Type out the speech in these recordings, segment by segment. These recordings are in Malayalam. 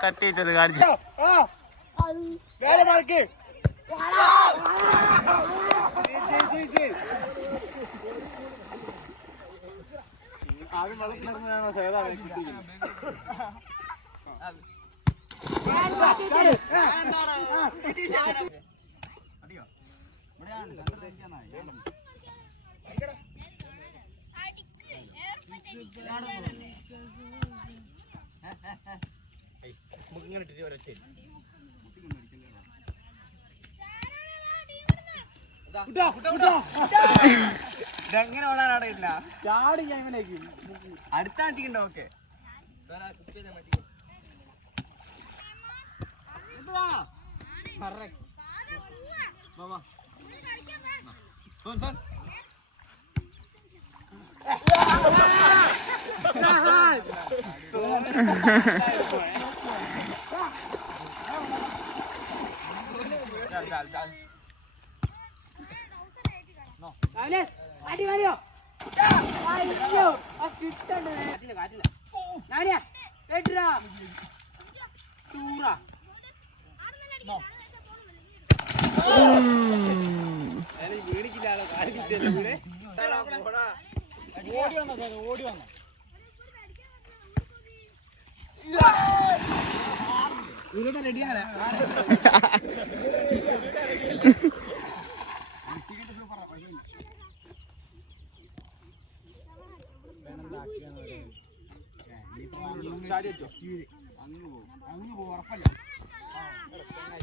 കട്ട് ചെയ്തത് കാണിച്ചു. ആദ്യം വെള്ളത്തിലിറങ്ങുന്നതാണോ സേതാണ് ഇങ്ങനെ ഇട്ടിട്ട് ഒരൊറ്റ ഇതെങ്ങനെ ഓടാനാണ് ഇല്ല ചാടി ഇങ്ങനേക്ക് അടുത്ത ആട്ടിക്കുണ്ടോ? ഓക്കെ ഓടി വന്ന ഇവിടെ റെഡിയാണ്. അങ്ങ് പോകും ഉറപ്പല്ല.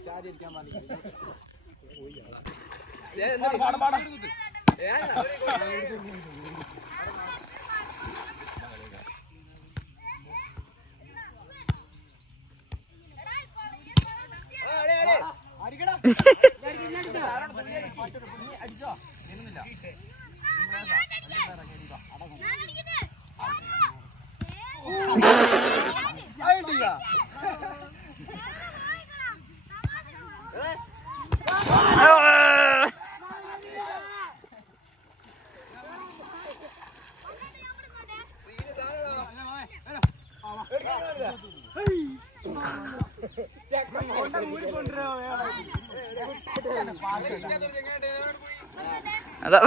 ചാടി അടിക്കാൻ പാടില്ല. അടിച്ചോ അതാ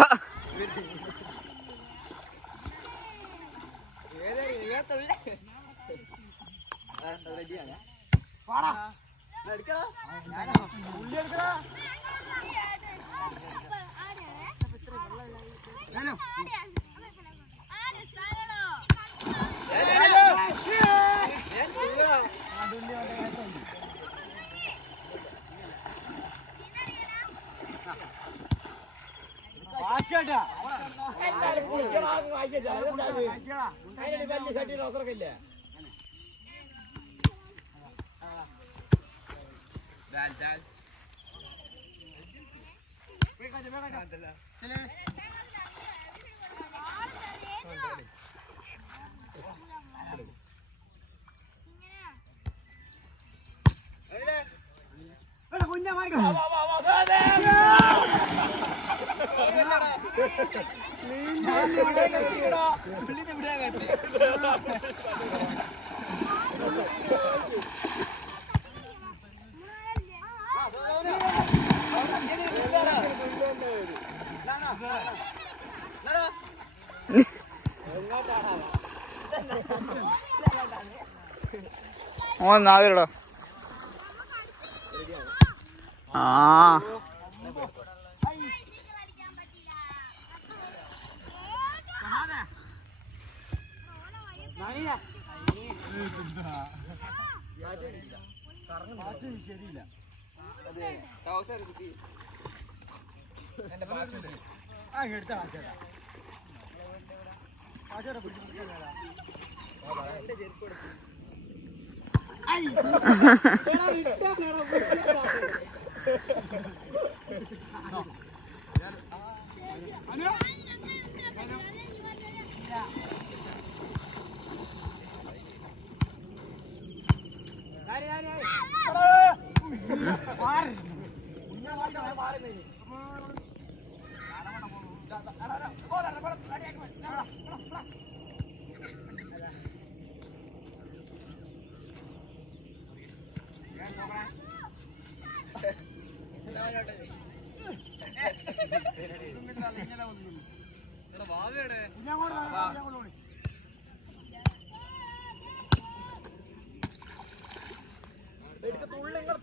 അവസരമില്ലേ? ഓൻ നാഗരടോ. ആ ശരിയില്ല. എടുത്ത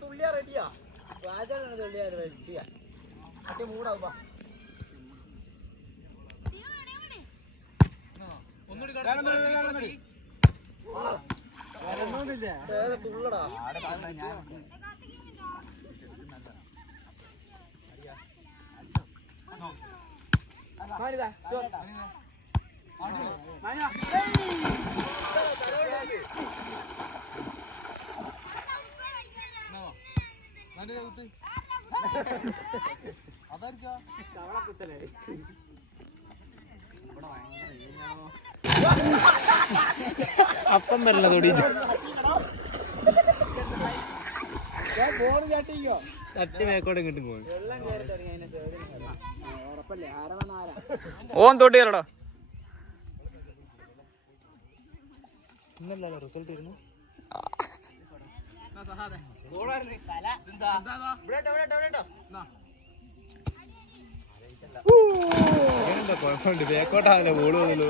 തുള്ളിയാ റെഡിയാ രാജാണ് തുള്ളിയാ റെഡിയാ മറ്റേ മൂടാവുമ്പോ തുള്ളടാ അപ്പം വരല തൊടിച്ചു തട്ടി മേക്കോട്ട് ഇങ്ങോട്ടും പോയി ഓൻ തൊട്ടി കയറടാ. ഇന്നല്ലല്ലോ റിസൾട്ട് ഇരുന്നു. എന്താ കുഴപ്പമുണ്ട് ബേക്കോട്ടാവില്ല ബോള് വന്നല്ലോ.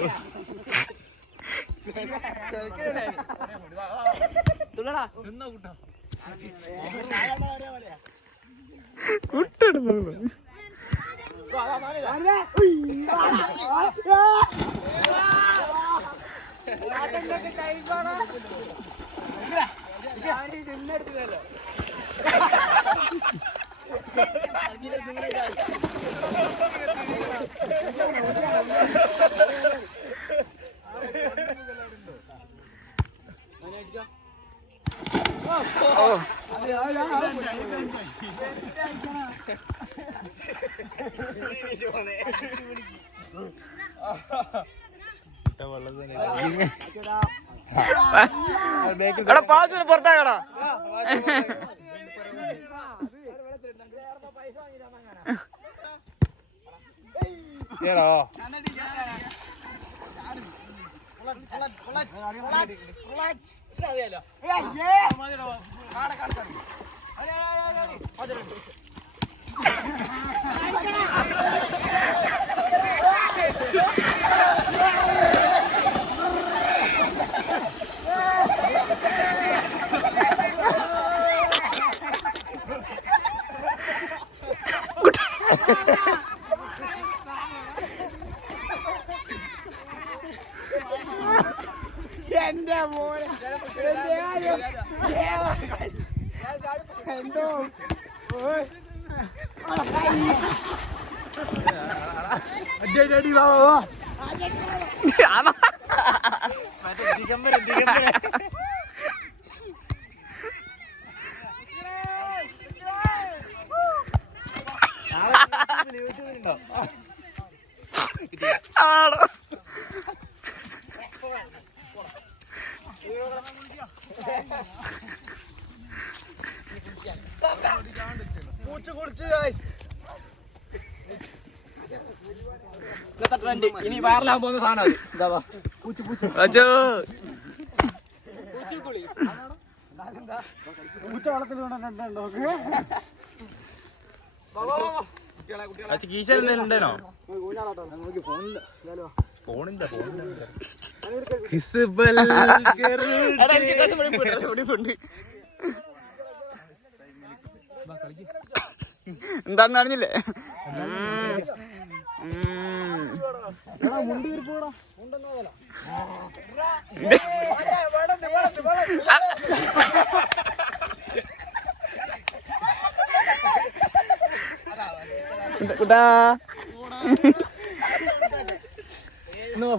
എടാ പാച്ചൂര് പുറത്താക്കടാ. എന്റെ മോനെ എന്തോ ദിഗംബരൻ ആണോ? ഇനി വയറിലാൻ പോകുന്ന സാധനം അച്ചോ പൂച്ച വളത്തിൽ കീശ എന്തെങ്കിലും ഉണ്ടേനോ? ഫോണില്ല എന്താന്ന് അറിഞ്ഞില്ലേ? കുട്ടാ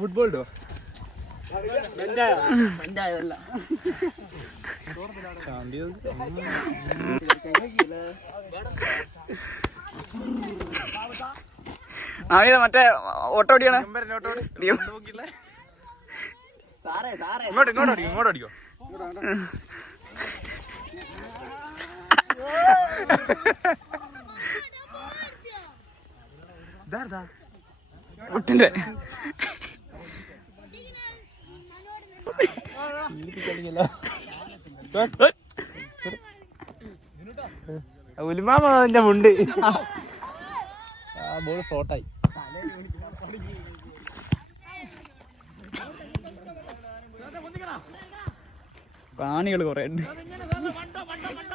ഫുട്ബോൾ ഉണ്ടോ? മറ്റേ ഓട്ടോ ഓടിയാണ്. ഇങ്ങോട്ട് അടിക്കോ? കുട്ടിന്റെ ഉലുമാന്റെ മുണ്ട് ആ ബോൾ ഫ്ലോട്ടായി. പ്രാണികൾ കൊറേ ഉണ്ട്.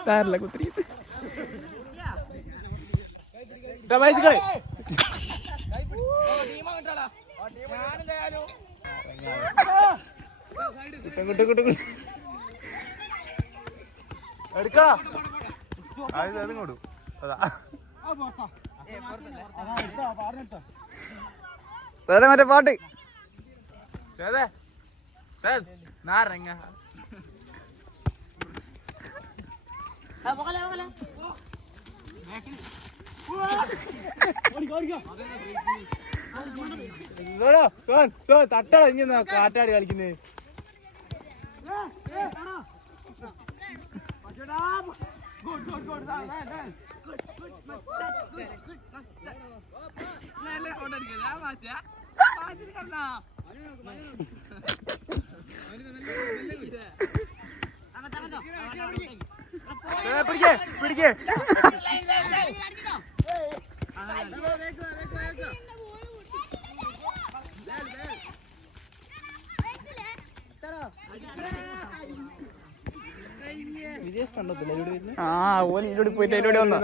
കാറില്ല കുത്തിരി എടുക്കാ അതും കൊടു. അതാ മറ്റേ പാട്ട് നാരങ്ങ തട്ടട ഇങ്ങനെ കാറ്റാടി കളിക്കുന്നേ. പിടിക്കേ പിടിക്കേ വിജേഷ് കണ്ടത്തില്ല ഇവിടെ വരുന്നത്. ആ ഓൻ ഇതിലൂടെ പോയിട്ട് അതിലൂടെ വന്ന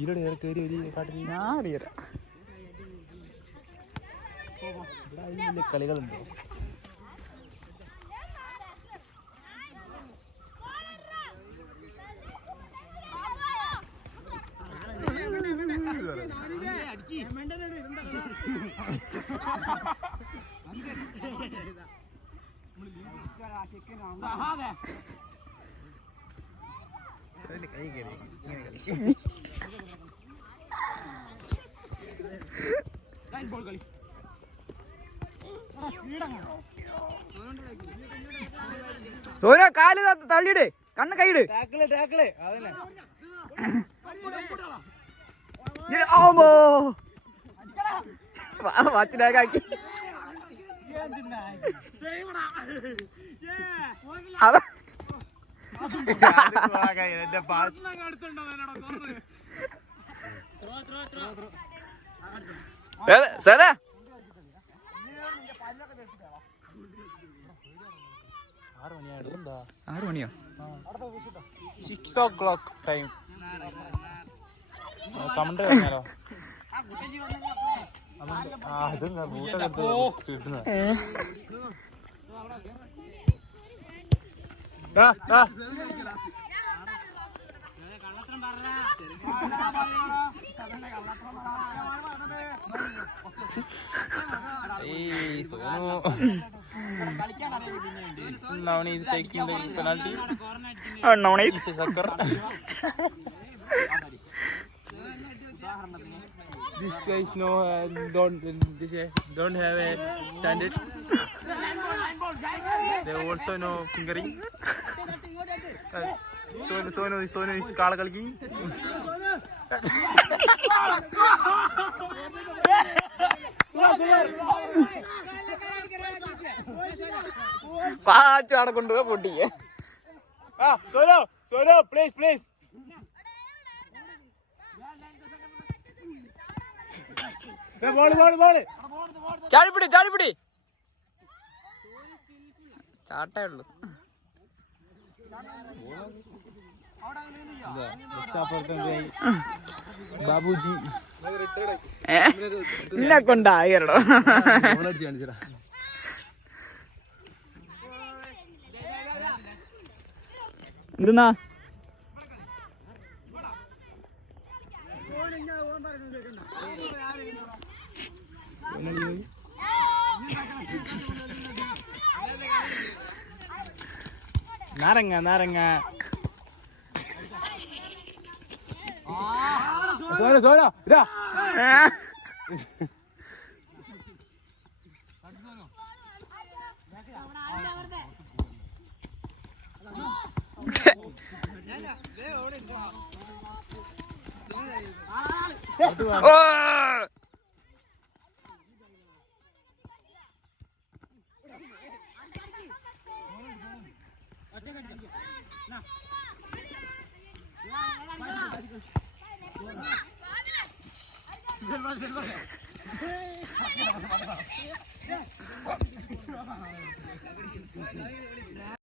ഈരോട് കയറി ഒരു കാട്ടിൽ ഞാൻ അറിയാം. ഇവിടെ കളികളുണ്ടോ? സോന കാല് തള്ളിയിട്, കണ്ണ് കൈയിട്. വാച്ചിലാക്കി സേതാ 6 മണിയോ? 6 o'clock ടൈം. കമന്റ് പറഞ്ഞാലോ? ഇതെന്താ ബൂട്ടൊക്കെ കിട്ടുന്നത്? Navneet is taking the penalty. Navneet. It's a sucker. These guys don't have a standard. They also know fingering. Sonu is kaala kalking. പാച്ചാടെ കൊണ്ടുപോയി പൊട്ടിക്ക. Sonu, please. Ball. ചാടിപ്പിടി ചാട്ടേ ഉള്ളു. ബാബുജി എന്നെ കൊണ്ടായിരടോ. എന്തെന്നാ നാരങ്ങ സോന ഇതാ ഓ